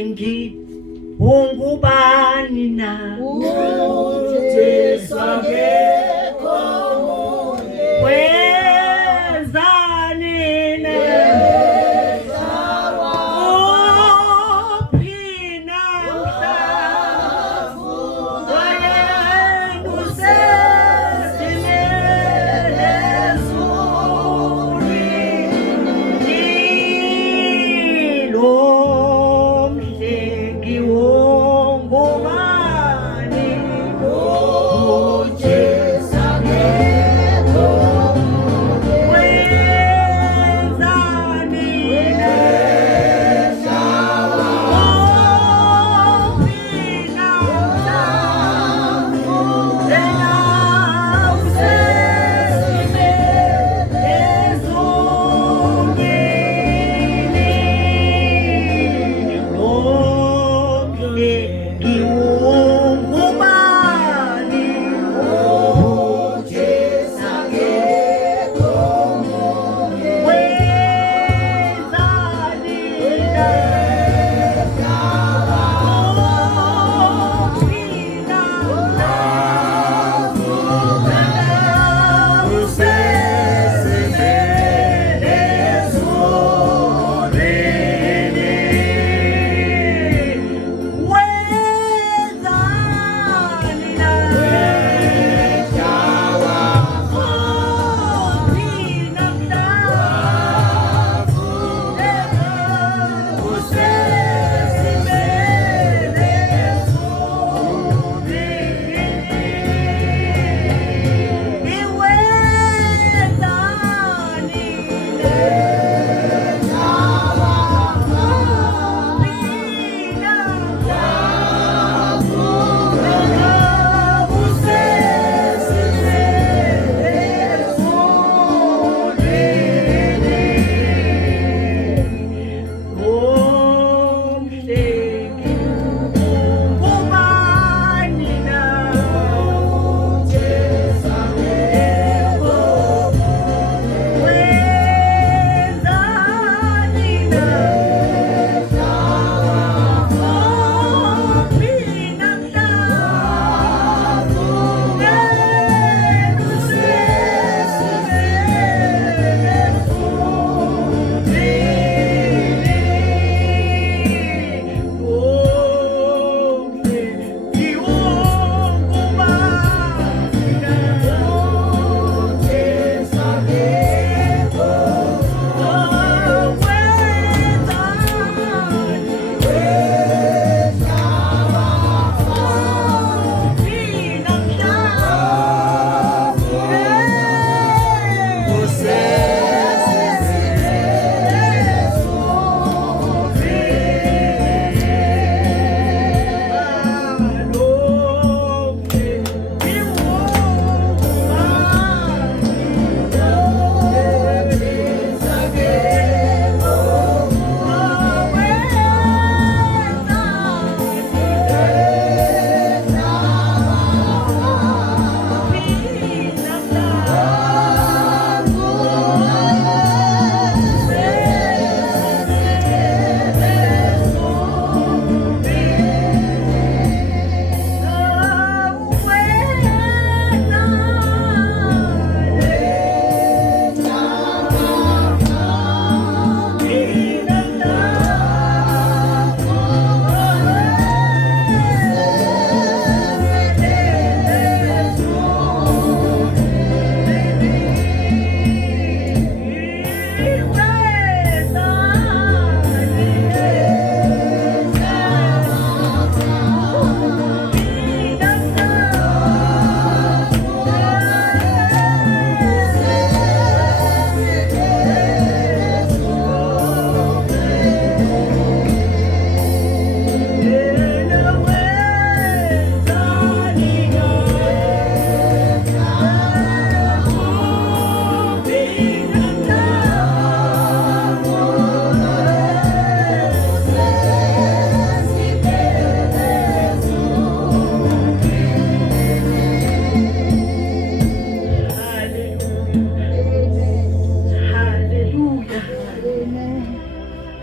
Engi ungubani na uteswa ngekho weza nina uphina mhlafu wena usesimele zuri ilo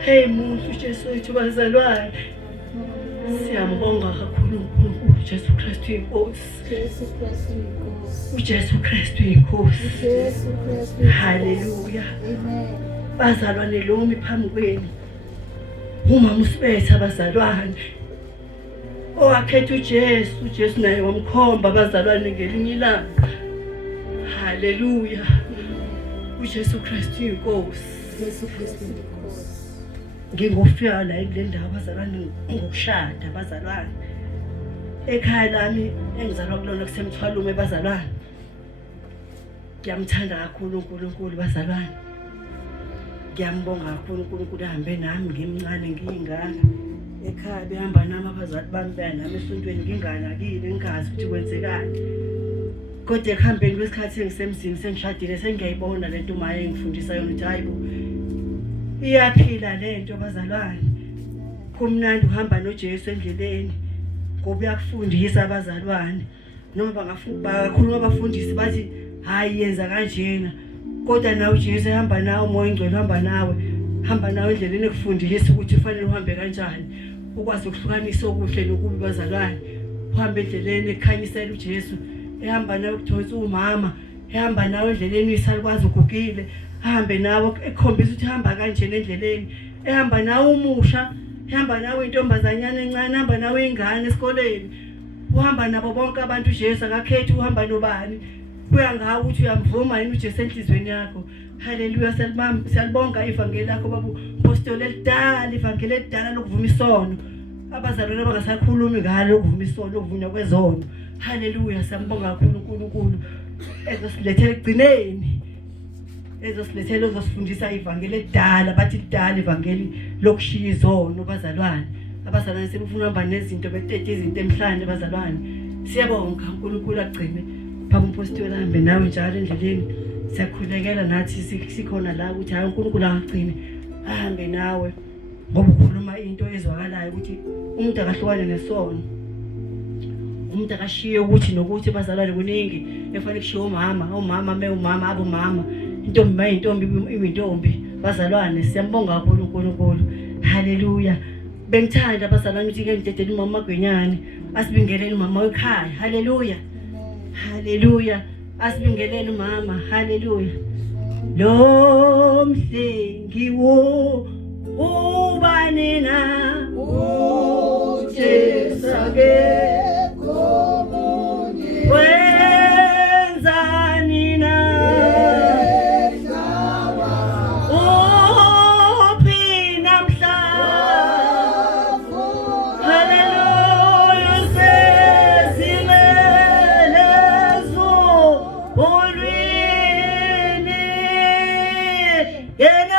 Hey Mungu, Yesu wetu wazalwane, Siyambonga kakhulu uNkulunkulu Jesu Kristu inkosi. uJesu Kristu inkosi. Haleluya. Bazalwane lomi phambi kwenu umama uSibetha abazalwane owakhetha uJesu naye wamkhomba abazalwane ngelinye ilanga. Haleluya. uJesu Kristu inkosi. Ngingofika la kule ndawo abazalwane ngokushada abazalwane. Ekhaya lami engizalwa kulona kusemthwalume abazalwane. Ngiyamthanda kakhulu uNkulunkulu bazalwane. Ngiyambonga kakhulu uNkulunkulu ahambe nami ngimncane ngiyingane. Ekhaya behamba nami abazali bami nami esontweni nginganakile ngingazi ukuthi kwenzekani. Kodwa ekuhambeni kwesikhathi engisemzini sengishadile sengiyayibona lento maye engifundisa yona ukuthi hayibo iyaphila lento bazalwane. Kumnandi uhamba noJesu endleleni ngoba uyakufundisa abazalwane. Noma bakhuluma abafundisi bathi hayi yenza kanjena. Kodwa nawe uJesu ehamba nawe umoya ongcwele uhamba nawe. Hamba nawe endleleni ekufundisa ukuthi kufanele uhambe kanjani. Ukwazi ukuhlukanisa okuhle nokubi bazalwane. Uhambe endleleni ekhanyisela uJesu. Ehamba nawe ukuthosa umama. Ehamba nawe endleleni uyisalukwazi ukugile. Ahambe nawe ekhombisa ukuthi hamba kanjena endleleni. Ehamba nawe umusha. Ehamba nawe intombazanyana encane. Ehamba nawe ingane esikoleni. Uhamba nabo bonke abantu uJesu akakhethi uhamba nobani. Kuya ngawe ukuthi uyamvuma yini uJesu enhlizweni yakho. Haleluya. Siyalibonga ivangeli lakho baba apostoli elidala, ivangeli elidala lokuvuma isono. Abazalwane abangasakhulumi ngalo lokuvuma isono, lokuvunywa kwezono. Haleluya. Siyambonga kakhulu uNkulunkulu ezosilethela ekugcineni. Ezosilethela uzosifundisa ivangeli elidala, bathi lidala ivangeli lokushiya izono bazalwane. Abazalwane sebefuna uhamba nezinto betete izinto emhlanje bazalwane. Siyabonga uNkulunkulu agcine phambi apostoli ahambe nawe njalo endleleni. Siyakhulekela nathi sikhona la ukuthi hayi uNkulunkulu agcine ahambe nawe ngoba ukhuluma into ezwakalayo ukuthi umuntu akahlukane nesono. Umuntu akashiye ukuthi nokuthi bazalwane kuningi efanele kushiye umama umama abomama. Intombi intombi bazalwane. Siyambonga kakhulu uNkulunkulu. Haleluya. Bengithanda bazalwane ukuthi ke ngidedele umama Gwenyane asibingelele umama wekhaya. Haleluya. Haleluya. Asibingelele umama. Haleluya. Lo mhlengi wo ubani na uJesu ke komunye wenzani na uphina mhlavu. Haleluya. Sezimelezo ulwini yena